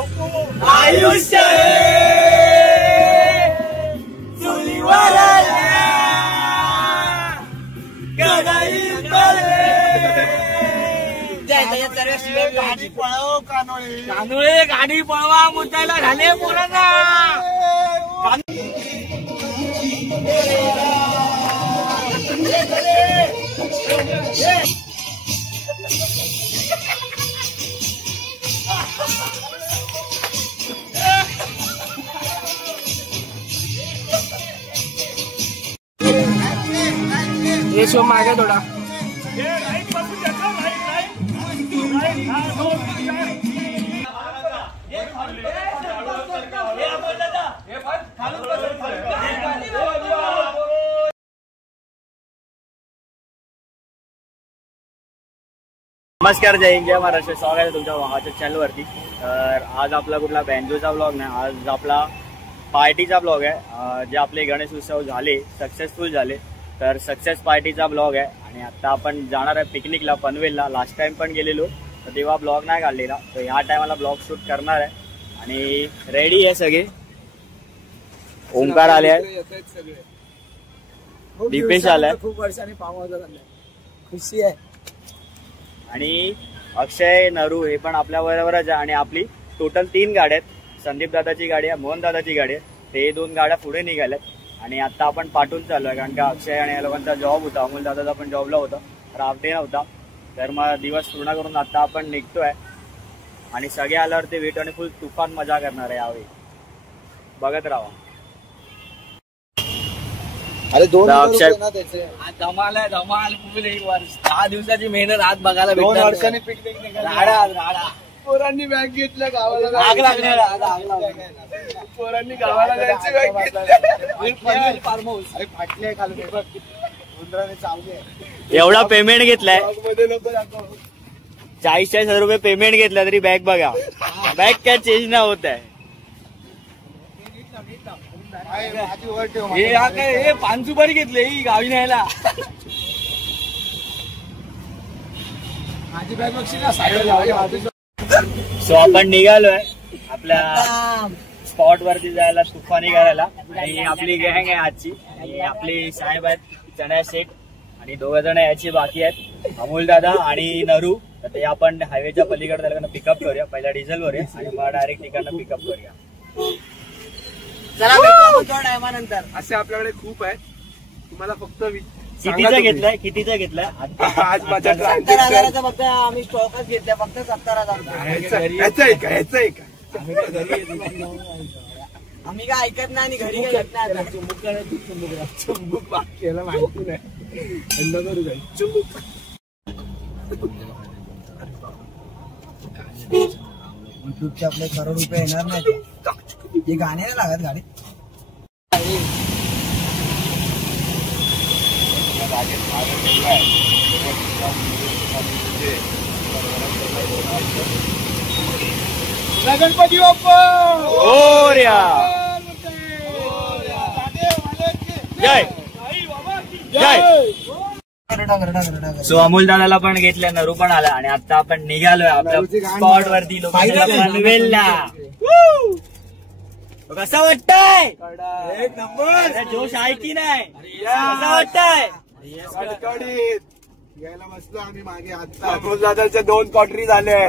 आयुष्य चुलीवर गाडी पळव कानोळे गाडी पळवा मुद्दायला झाले पोरांना ये शो मागे थोडा नमस्कार, जय हिंद, जय महाराष्ट्र. स्वागत आहे तुमच्या माझ्या चॅनलवरती. तर आज आपला कुठला बँजोचा ब्लॉग नाही, आज आपला पार्टीचा ब्लॉग आहे. जे आपले गणेश उत्सव झाले, सक्सेसफुल झाले, तर सक्सेस पार्टीचा ब्लॉग आहे. आणि आता आपण जाणार आहे पिकनिकला पनवेलला. लास्ट टाइम पण गेलेलो तर तेव्हा ब्लॉग नाही काढलेला, तर ह्या टायमाला ब्लॉग शूट करणार आहे. आणि रेडी आहे सगळे. ओंकार आले आहे, दीपेश आलाय, खूप वर्षांनी पावसा खुशी आहे. आणि अक्षय, नरू हे पण आपल्या बरोबरच आहे. आणि आपली टोटल 3 गाड्या आहेत. संदीप दादाची गाडी आहे, मोहन दादाची गाडी आहे. ते 2 गाड्या पुढे निघाल्यात. आणि आता आपण पाठवून चालू आहे, कारण का अक्षय आणि या लोकांचा जॉब होता, अमोल दादाचा पण जॉबला होता, तर हाफ डे नव्हता. तर मग दिवस पूर्ण करून आता आपण निघतोय. आणि सगळे आल्यावरती वेट आणि फुल तुफान मजा करणार आहे यावेळी. बघत राहा. अरे 2 अक्षय धमाल आहे, धमाल फुल. 1 वर्ष 10 दिवसाची मेहनत आज बघायला भेटणार. 2 वर्षांनी पिकनिक निघाला. पोरांनी बॅग घेतलं गावाला. आग लागली पोरांनी गावाला जायची बॅग घेतली. फार्म हाऊस अरे फाटले खाली उंदराने चावले. एवढा पेमेंट घेतलाय, 40,000 रुपये पेमेंट घेतला तरी बॅग बघा. बॅग काय चेंज नाही होत आहे. हे 5 सुपारी घेतले ही गावी न्यायला. माझी बॅग बघशील ना साईडला. सो आपण निघालोय आपल्या स्पॉट वरती जायला, तुफानी करायला. आणि आपली गँग आहे आजची. आणि आपले साहेब आहेत चण्या शेठ, आणि 2 जण याची बाकी आहेत, अमोल दादा आणि नरू. तर ते आपण हायवेच्या पलीकडे त्याला पिकअप करूया. पहिला डिझेल वरूया आणि मग डायरेक्ट तिकडनं पिकअप करूया. चला भेटू थोड्या टायमानंतर. असे आपल्याकडे खूप आहेत. तुम्हाला फक्त कितीचा घेतलाय आज माझ्या 70,000 फक्त आम्ही स्टॉकच घेतल्या. फक्त 70,000. आम्ही काय ऐकत नाही आणि घरी काय येत नाही. चुंबूक केलं माहिती नाही. चुंबूक युट्यूबचे आपले करोड रुपये येणार नाही. हे गाणे नाही लागत गाडी. गणपती बाप्पा जय जय. सो अमोल दादाला पण घेतल्या, नरू पण आला. आणि आता आपण निघालोय आपल्या स्पॉट वरती पनवेलला. कसा वाटतंय? एक नंबर. जोश आहे की नाही? कसा वाटतंय? यायला बसलो आम्ही मागे. आता अमोल दादाच्या 2 क्वार्टरी झाले.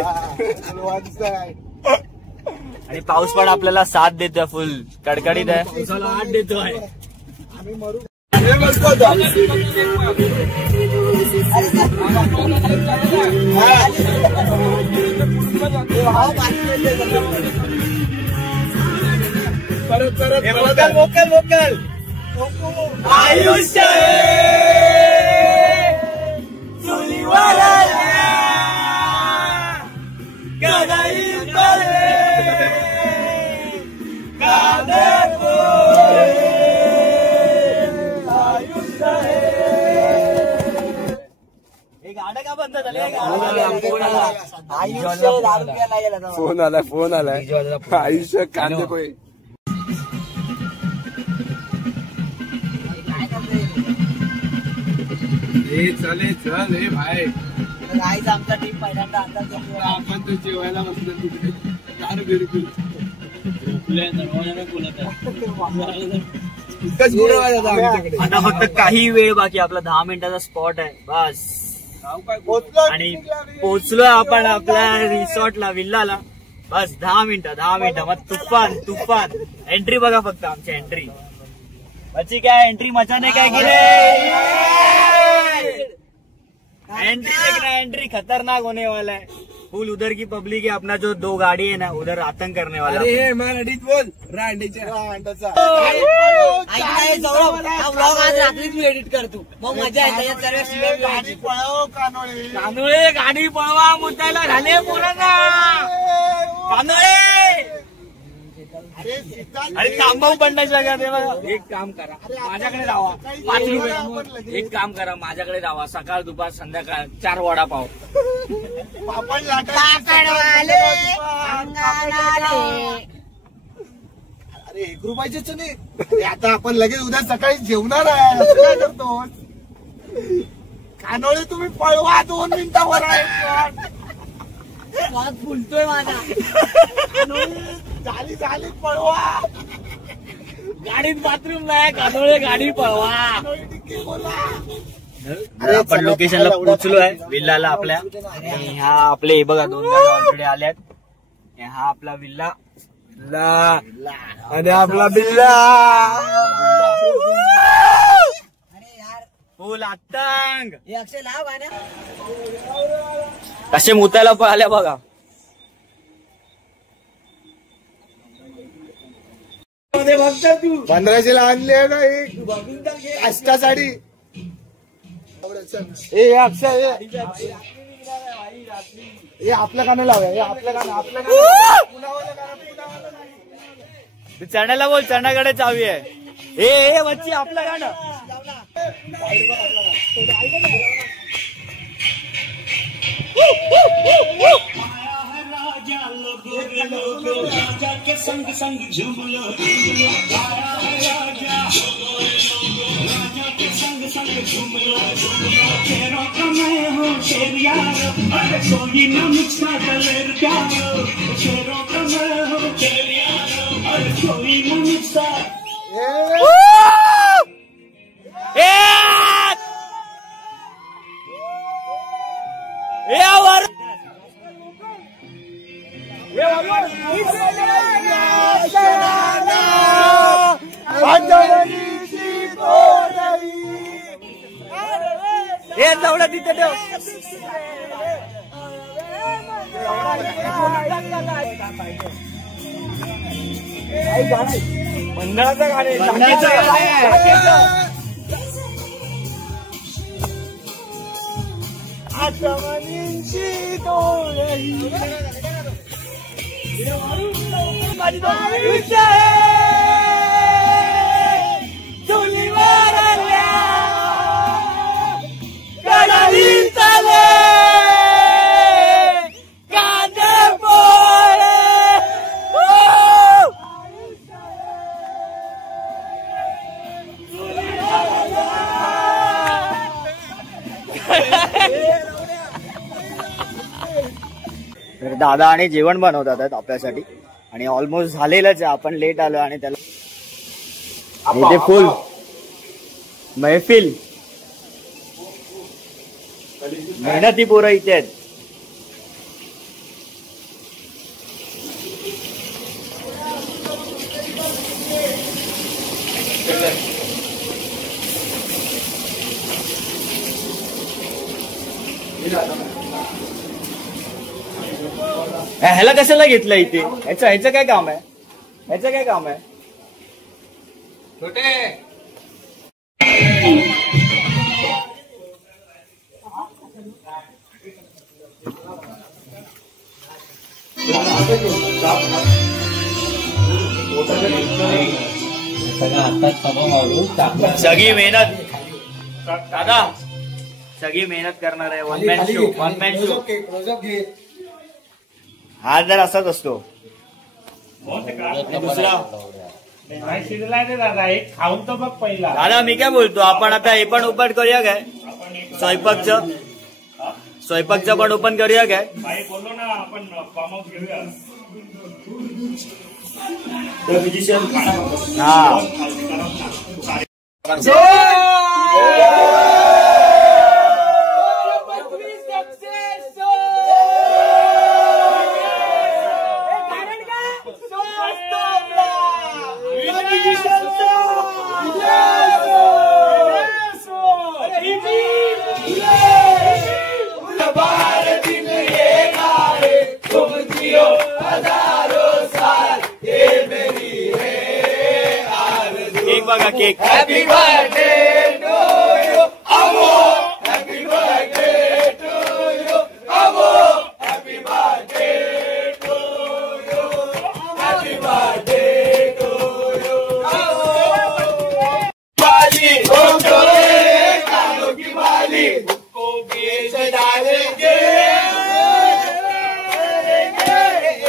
आणि पाऊस पण आपल्याला साथ देतोय, फुल कडकडीत आहे. पावसाला 8 देतोय. आम्ही मरू. वोकल आयुष्य चुलीवर गाड्या का बंद झाले? फोन आलाय आयुष्य कांदे पोहे. चले चल हे भाई गाईज आमचा टीम पहिल्यांदा अंदाज आपण तो जेवायला बसलो तिकडे आता फक्त काही वेळ बाकी, आपला 10 मिनिटाचा स्पॉट आहे बस. आणि पोहोचलोय आपण आपल्या रिसॉर्टला, विल्लाला. बस 10 मिनिटं मग तुफान एंट्री बघा फक्त आमची एंट्री. बच्ची क्या एंट्री मचाने काय केले. एंट्री खतरनाक होने वाला है. फुल उधर की पब्लिक है. अपना जो 2 गाड़ी है ना उधर आतंक करने वाला. अरे मराठीत बोल. व्लॉग आज रात्री तू एडिट कर तू, मग मजा येते. कानोळे गाडी पळवा मुद्दायला झाले पोरांना. कानोळे अरे थांबव पंडाच्या का. एक काम करा माझ्याकडे राहा, 5 रुपये. एक काम करा माझ्याकडे राहा, सकाळ दुपार संध्याकाळ 4 वडापाव. अरे 1 रुपयाचेच नाही. आता आपण लगेच उद्या सकाळी जेवणार आहे. काय करतो कानोळे तुम्ही पळवा 2 मिनिटावर आहे. फुलतोय माझा. झाली पळवा. गाडीत बाथरूम नाही, कानोळे गाडी पळवा. आपण लोकेशनला पोहोचलो आहे विल्लाला आपल्या. आणि ह्या आपले हे बघा 2 गाड्या ऑलरेडी आल्यात. हा आपला विल्ला आणि आपला बिल्ला फुल आतंक. हे अक्षय लाभ आहे ना. कसे मुतायला पळाल्या बघा. तू 1500 ला आणली आहे ना एक आष्टा साडी. ए अक्षय हे आपल्या गाणं लावूया. आपल्या गाणं चण्याला बोल, चण्याकडे चावी आहे. ए बच्ची आपलं गाणं. राजा के संग झूम लो. राजा के संग झूम लो. शेरों का मैं हूँ शेर यार, अरे कोई न मुझसा दलेर प्यार. शेरों का मैं हूँ शेर यार, अरे कोई न मुझसा. हे तेवढं तिथे ठेव. मंडळाचं गाणे. दादा आणि जेवण बनवतात आहेत आपल्यासाठी. आणि ऑलमोस्ट झालेलंच आहे. आपण लेट आलो आणि त्याला इथे फुल महफिल. मेहनती पोरं इथे आहेत. ह्याला कशाला घेतलं इथे. ह्याचं काय काम आहे. छोटे सगळी मेहनत दादा, सगळी मेहनत करणार आहे. One man show. हा जर असाच असतो. दुसरा खाऊन तर बघ पहिला. दादा मी काय बोलतो, आपण आता हे पण उपट करूया काय. स्वयंपाकचं पण ओपन करूया काय? भाई बोललो ना आपण फार्म हाऊस घेऊया. केक बघा cake. Happy birthday to you Amo. Happy birthday to you Amo. Happy birthday to you. Happy birthday to you Amo. बाली हो चोरे कानों की बाली को बीच डालेंगे.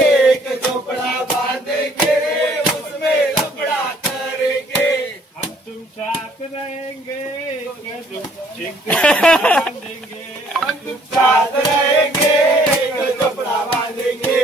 एक झोपड़ा बांधेंगे उसमें लपड़ा करेंगे. हम तुम साथ रहेंगे. हम तुम साथ रहेंगे. एक झोपड़ा बांधेंगे.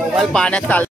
मोबाईल पाण्यात चालतो.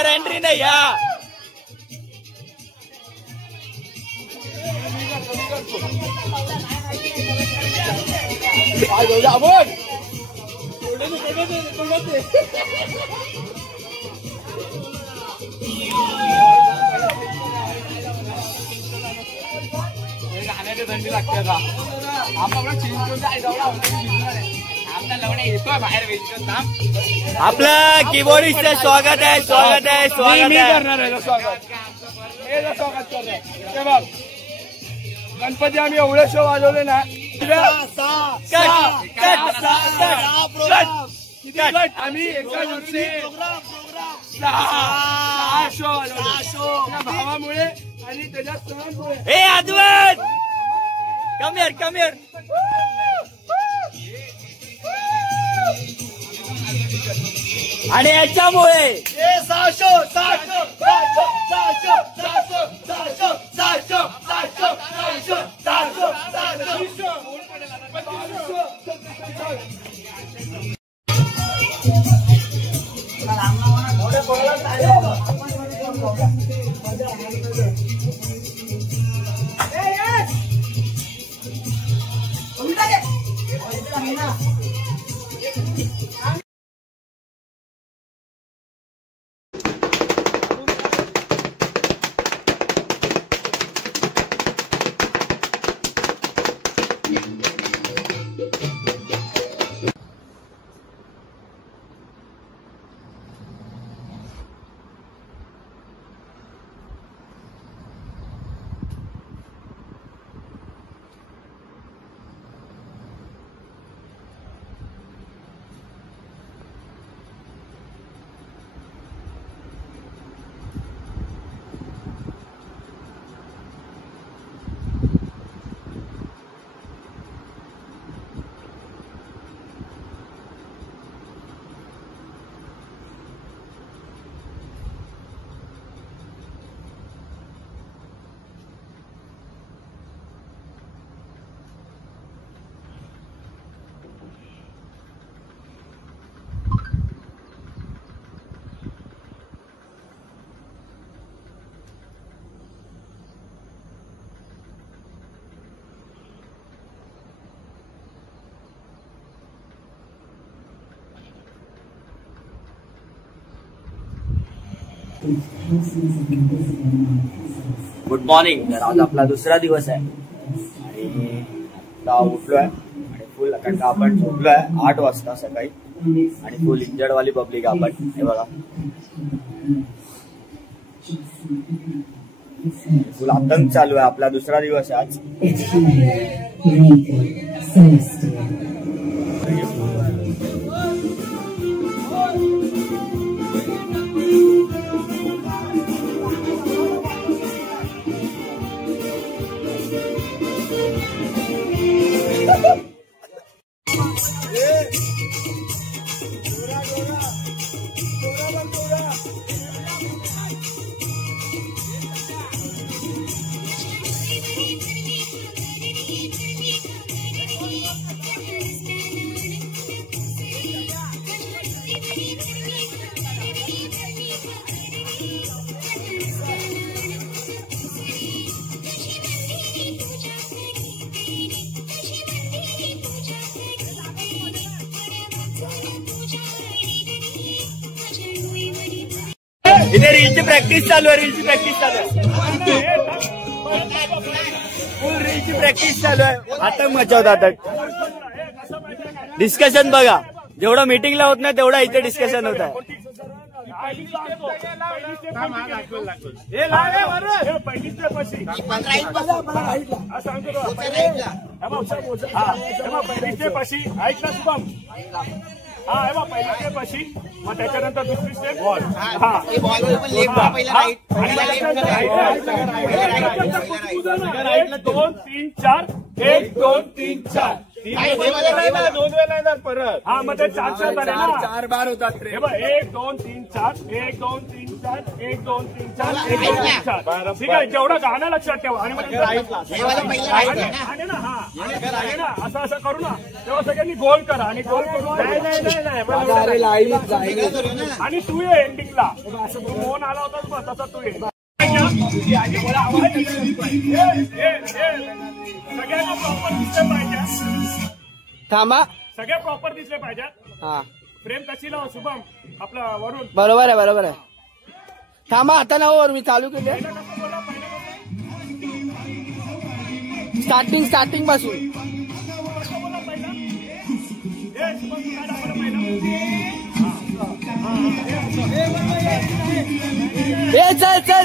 अंडर एंट्री नाही या. थंडी लागते का आपलं कीबोर्डिस्ट स्वागत आहे स्वागत आहे स्वागत आहे. स्वागत करणार. गणपती आम्ही एवढे शो वाजवले ना. आम्ही एका दिवशी 6 शो वाजवले भावामुळे आणि त्याच्या सणांमुळे. हे अद्वैत कमियर कमियर. आणि याच्यामुळे 6 शो. Good morning. तर आज आपला दुसरा दिवस आहे आणि आता उठलोय आणि फुल कारण आपण झोपलोय 8 वाजता सकाळी आणि फुल इंजर्ड वाली पब्लिक आपण. हे बघा फुल आतंक चालू आहे. आपला दुसरा दिवस आहे आज. इथे रीलची प्रॅक्टिस चालू आहे. रीलची प्रॅक्टिस चालू आहे. फुल रीलची प्रॅक्टिस चालू आहे. आता मचावत आता डिस्कशन बघा. जेवढं मीटिंगला होत नाही तेवढा इथे डिस्कशन होत आहे. पहिली स्टेप अशी मग त्याच्यानंतर दुसरी स्टेप बॉल. 1 2 3 4 1 2 3 4 2 वेळा येणार परत. हा मग ते 4 झाले ना. 4 बार होतात हे बघ 1 2 3 4 1 2 3 4 1 2 3 4 1 2 3 4. ठीक आहे जेवढं गाणं लक्षात ठेवा आणि मग आणि ना हा आणि ना असं करू ना तेव्हा सगळ्यांनी गोल करा आणि गोल करून आणि तू ये एंडिंगला असं तू मोहन आला होतास बघ तसा तू ये. सगळ्यांना प्रॉपर दिसले पाहिजे. थांबा सगळे प्रॉपर दिसले पाहिजेत. हा फ्रेम कशी लाव शुभम आपला वरून. बरोबर आहे. थांबा आता ना वर मी चालू केले स्टार्टिंग पासून.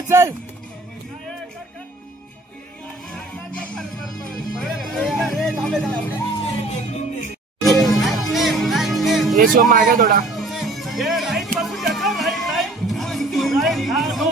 चल ये शो मागे थोडा राईट पासून जातो राईट हा 2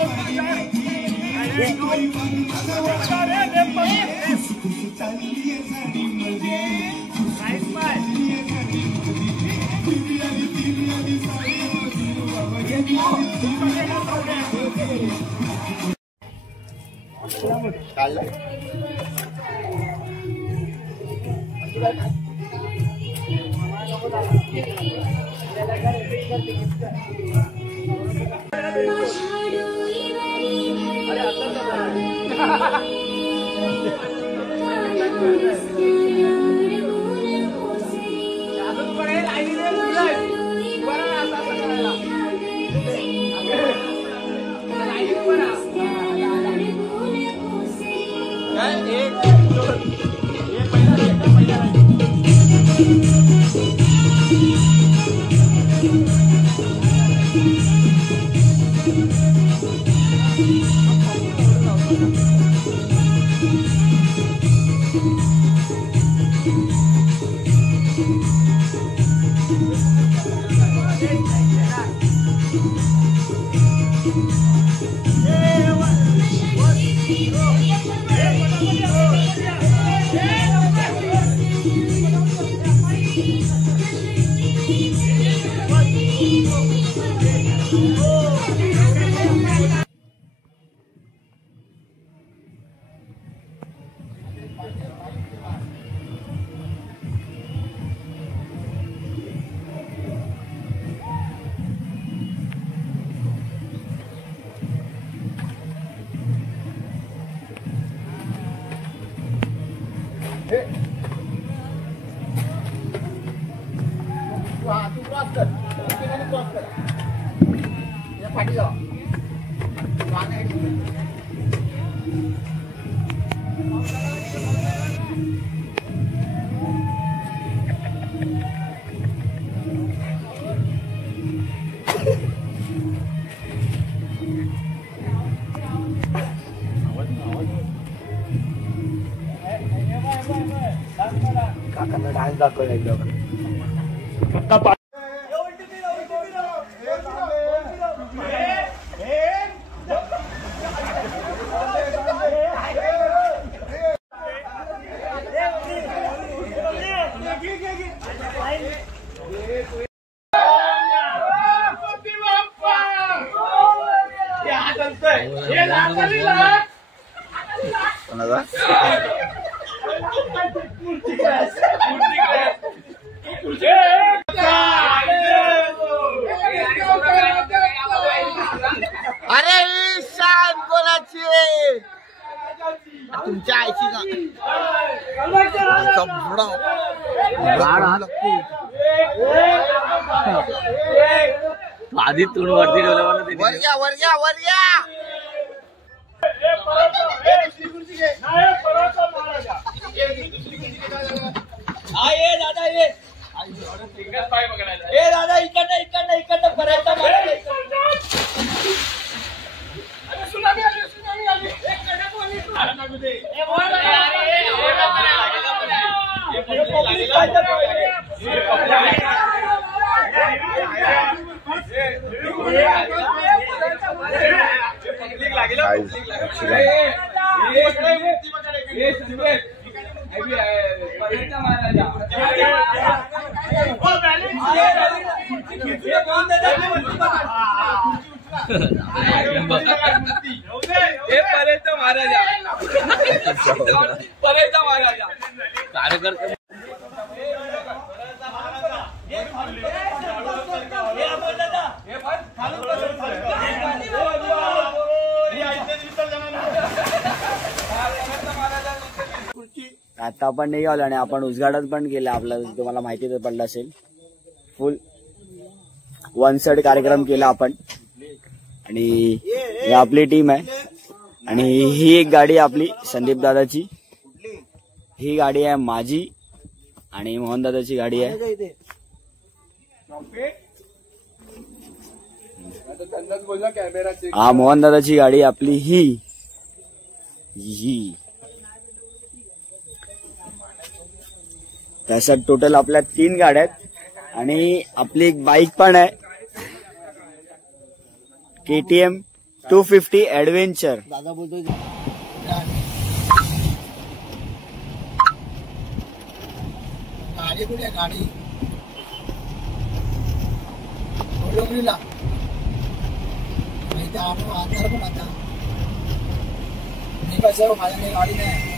काकांना डान्स दाखवला एकदम. अरे शान कोणाची तुमच्या आईची आधी तोंड वरती ठेवलं वर्या दादा इकडनं पर्यंत महाराजा कार्यकर्ते आता आपण नाही आलो आणि आपण उद्घाटन पण केलं. आपल्याला तुम्हाला माहिती तर पडलं असेल. फुल वन साइड कार्यक्रम केला आपण आणि ही आपली टीम आहे. आणि ही एक गाडी आपली संदीप दादाची, ही गाडी आहे माझी आणि मोहन दादाची गाडी आहे. हा मोहन दादाची गाडी आपली ही त्याच्यात टोटल आपल्या 3 गाड्या आहेत आणि आपली एक बाईक पण आहे KTM 250 ऍडव्हेंचर. दादा बोलतो गाडी कुठे गाडी कोल्हापुरीला माहिती आपण आधार पण आता मी कसं माझ्याकडे गाडी नाही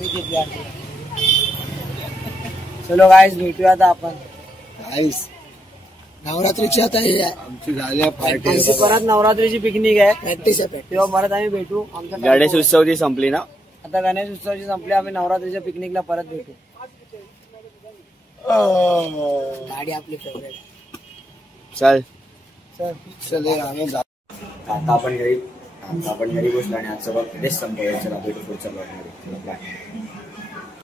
मी घेतली. चलो गाईस भेटूया आता आपण. गाईस नवरात्रीची आता हे आमची झाल्या आमची परत नवरात्रीची पिकनिक आहे. प्रॅक्टिस आहे तेव्हा परत आम्ही भेटू. आमचा गणेश उत्सवची संपली ना आता, गणेश उत्सवाची संपली. आम्ही नवरात्रीच्या पिकनिकला परत भेटू. गाडी आपली फेवरेट. चल चले आम्ही आता आपण घरी बसलो आणि आजचं बघ तेच संपवायचं. भेटू पुढच्या ब्लॉगमध्ये.